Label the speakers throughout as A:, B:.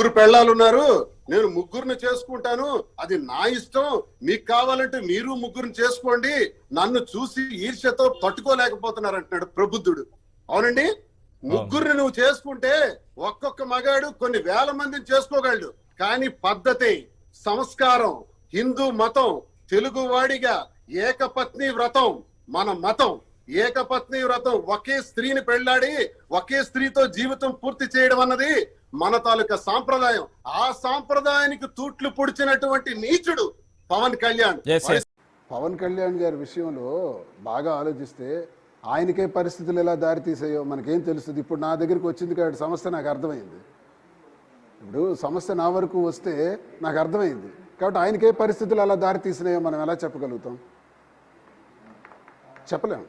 A: ముగ్గురు పెళ్ళాలు ఉన్నారు నేను ముగ్గురిని చేసుకుంటాను అది నా ఇష్టం మీకు కావాలంటే మీరు ముగ్గురిని చేసుకోండి నన్ను చూసి ఈర్ష్యతో తట్టుకోలేకపోతున్నారు అంటున్నాడు ప్రబుద్ధుడు. అవునండి? ముగ్గురిని నువ్వు చేసుకుంటే ఒక్కొక్క మగాడు కొన్ని వేల మందిని చేసుకోగలడు. కానీ పద్ధతి సంస్కారం హిందూ మతం తెలుగు వాడిగా ఏకపత్ని వ్రతం మన మతం. ఏకపత్ని వ్రతం ఒకే స్త్రీని పెళ్ళాడి ఒకే స్త్రీతో జీవితం పూర్తి చేయడం అన్నది మన తాలూకా సాంప్రదాయం ఆ సాంప్రదాయానికి తూట్లు పొడిచినటువంటి నీచుడు పవన్ కళ్యాణ్.
B: పవన్ కళ్యాణ్ గారి విషయంలో బాగా ఆలోచిస్తే ఆయనకే పరిస్థితులు ఎలా దారి తీసాయో మనకేం తెలుస్తుంది? ఇప్పుడు నా దగ్గరికి వచ్చింది కాబట్టి సమస్య నాకు అర్థమైంది. ఇప్పుడు సమస్య నా వరకు వస్తే నాకు అర్థమైంది. కాబట్టి ఆయనకే పరిస్థితులు అలా దారి తీసినాయో మనం ఎలా చెప్పగలుగుతాం? చెప్పలేం.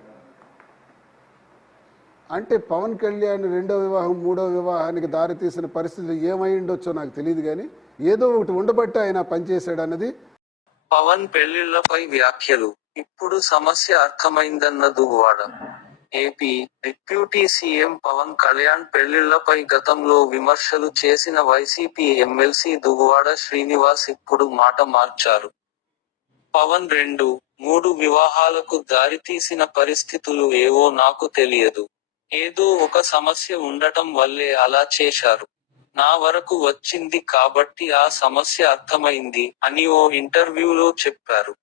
B: అంటే పవన్ కళ్యాణ్ రెండో వివాహం మూడో వివాహానికి దారితీసిన పరిస్థితులు ఏమై ఉండొచ్చో నాకు తెలియదు కానీ ఏదో ఒకటి ఉండబట్టి ఆయన పనిచేశాడు అన్నది.
C: పవన్ పెళ్ళిళ్ళపై వ్యాఖ్యలు. ఇప్పుడు సమస్య అర్థమైందన్న Duvvada AP deputy CM Pavan Kalyan పెళ్ళిళ్ళపై గతంలో విమర్శలు చేసిన వైసీపీ ఎమ్మెల్సీ దువ్వాడ శ్రీనివాస్ ఇప్పుడు మాట మార్చారు. పవన్ రెండు మూడు వివాహాలకు దారితీసిన పరిస్థితులు ఏవో నాకు తెలియదు. ఏదో ఒక సమస్య ఉండటం వల్లే అలా చేశారు. నా వరకు వచ్చింది కాబట్టి ఆ సమస్య అర్థమైంది అని ఓ ఇంటర్వ్యూలో చెప్పారు.